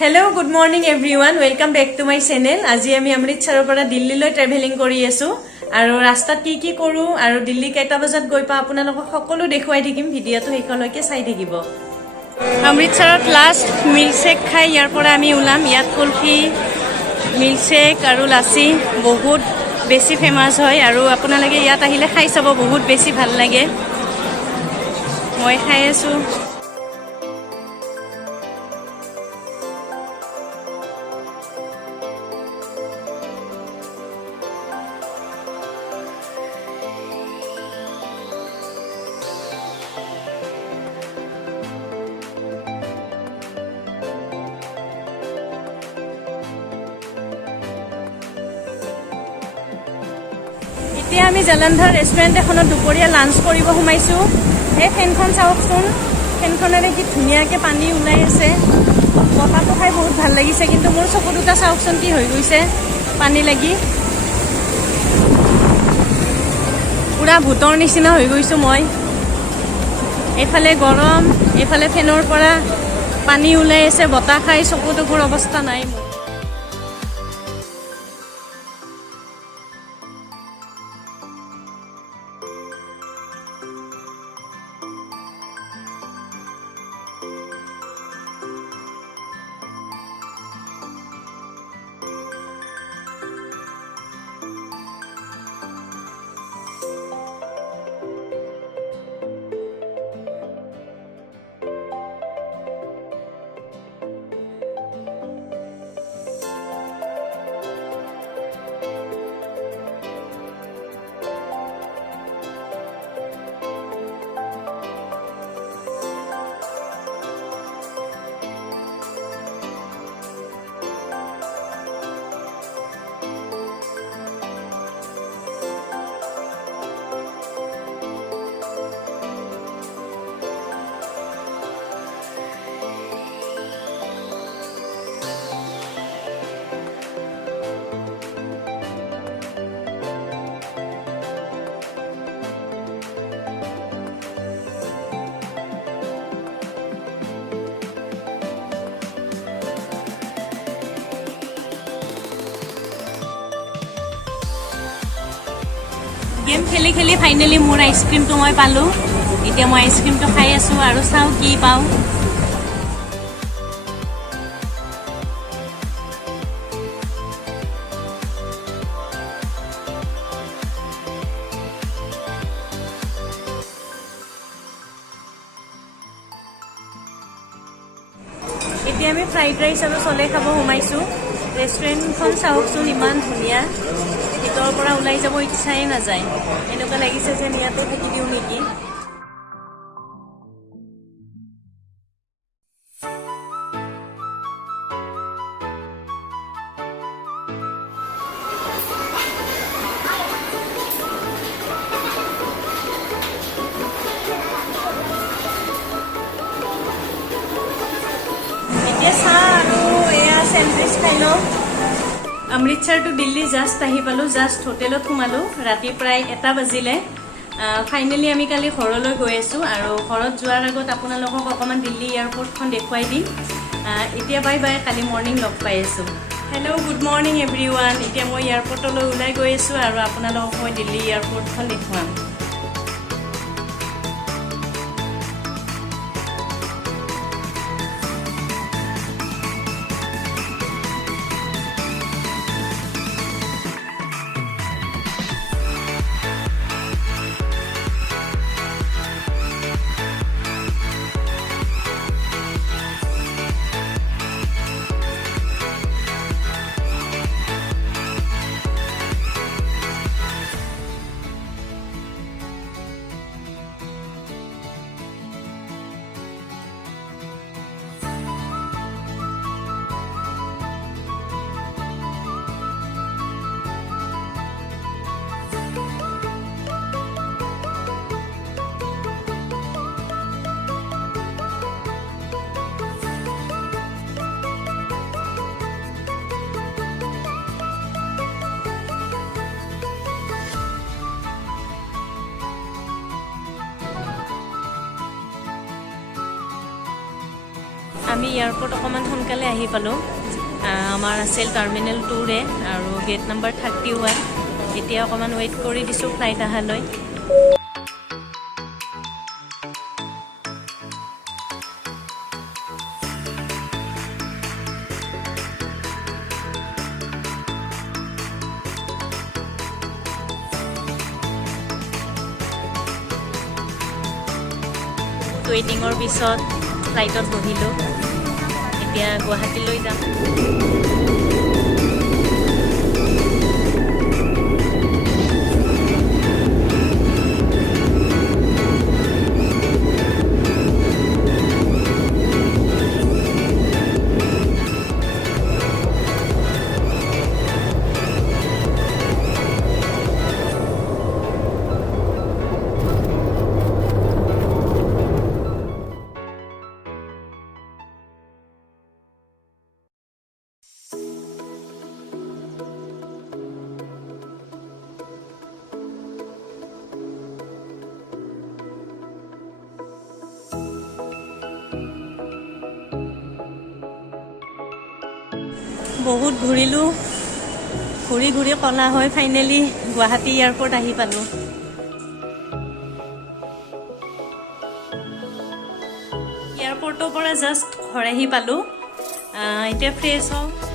Hello, good morning everyone. Welcome back to my channel. Aji ami Amritsar para Delhi loi traveling kori asu. Aru rastat ki koru aru Delhi keita bojat goi pa apunalok hoklu dekhuai dikim video to helhloike sai dikibo. Amritsar last milkshake khai yar pora ami ulam yat kulfi milkshake aru lassi bahut besi famous hoy aru apunalage yat ahile khai sabo bahut besi bhal lage. Moi khai asu. এতিয়া আমি Jalandhar restaurant এখনত দুপৰীয়া lunch কৰিব সোমাইছো। এই ফেনখন চাওকচোন, ফেনখনেৰে কি ধুনীয়াকে পানী ওলাই আছে। বতাহটো খাই বহুত ভাল লাগিছে, কিন্তু মোৰ চকু দুটা চাওকচোন কি হৈ গৈছে পানী লাগি। পুৰা ভূতৰ নিচিনা হৈ গৈছো মই। এইফালে গৰম, এইফালে ফেনৰ পৰা পানী ওলাই আছে, বতাহ খাই চকু টকুৰ অৱস্থা নাই মোৰ। गेम खेली खेली फाइनली मोर आइसक्रीम तो मैं पालो। इतना मैं आइसक्रीम तो खाई आसो और चाओ कि पाओ। इतना आम फ्राइड राइस और चले खाब सोमाइसो। रेस्टुरेंट चाहकचोन इमान धुनिया, ভিতৰৰ পৰা ওলাই যাব ইচ্ছাই নাযায়। এনেকুৱা লাগিছে যে ইয়াতে থাকি দিও নেকি। এতিয়া চাহ আৰু এয়া চেণ্ডউইচ খাই লওঁ। अमृतसर टू दिल्ली जस्ट आहि पालो, जस्ट होटेলত সোমালো। ৰাতি প্ৰায় 1টা বাজিলে। ফাইনেলি আমি কালি ঘৰলৈ গৈ আছো আৰু ঘৰত যোৱাৰ আগত আপোনালোকক অকমান দিল্লী এয়াৰপৰ্টখন দেখুৱাই দিম। এতিয়া বাই বাই, কালি মৰ্নিং লগ পাই আছো। Hello' good morning everyone. এতিয়া মই এয়াৰপৰ্টলৈ ওলাই গৈ আছো আৰু আপোনালোকক মই দিল্লী এয়াৰপৰ্টখন দেখুৱাম। আমি এয়াৰপৰ্ট অকণমান সোনকালে আহি পালোঁ আমাৰ আছিল টাৰ্মিনেল 2 আৰু গেট নাম্বাৰ 31 এতিয়া অকণমান ৱেইট কৰি দিছোঁ ফ্লাইট অহালৈ ৱেইটিঙৰ পিছত ফ্লাইটত বহিলোঁ এতিয়া গুৱাহাটীলৈ যাম বহুত ঘূৰিলোঁ ঘূৰি ঘূৰি কলা হৈ ফাইনেলি গুৱাহাটী এয়াৰপৰ্ট আহি পালোঁ এয়াৰপৰ্টৰ পৰা জাষ্ট ঘৰ আহি পালোঁ এতিয়া ফ্ৰেছ হওঁ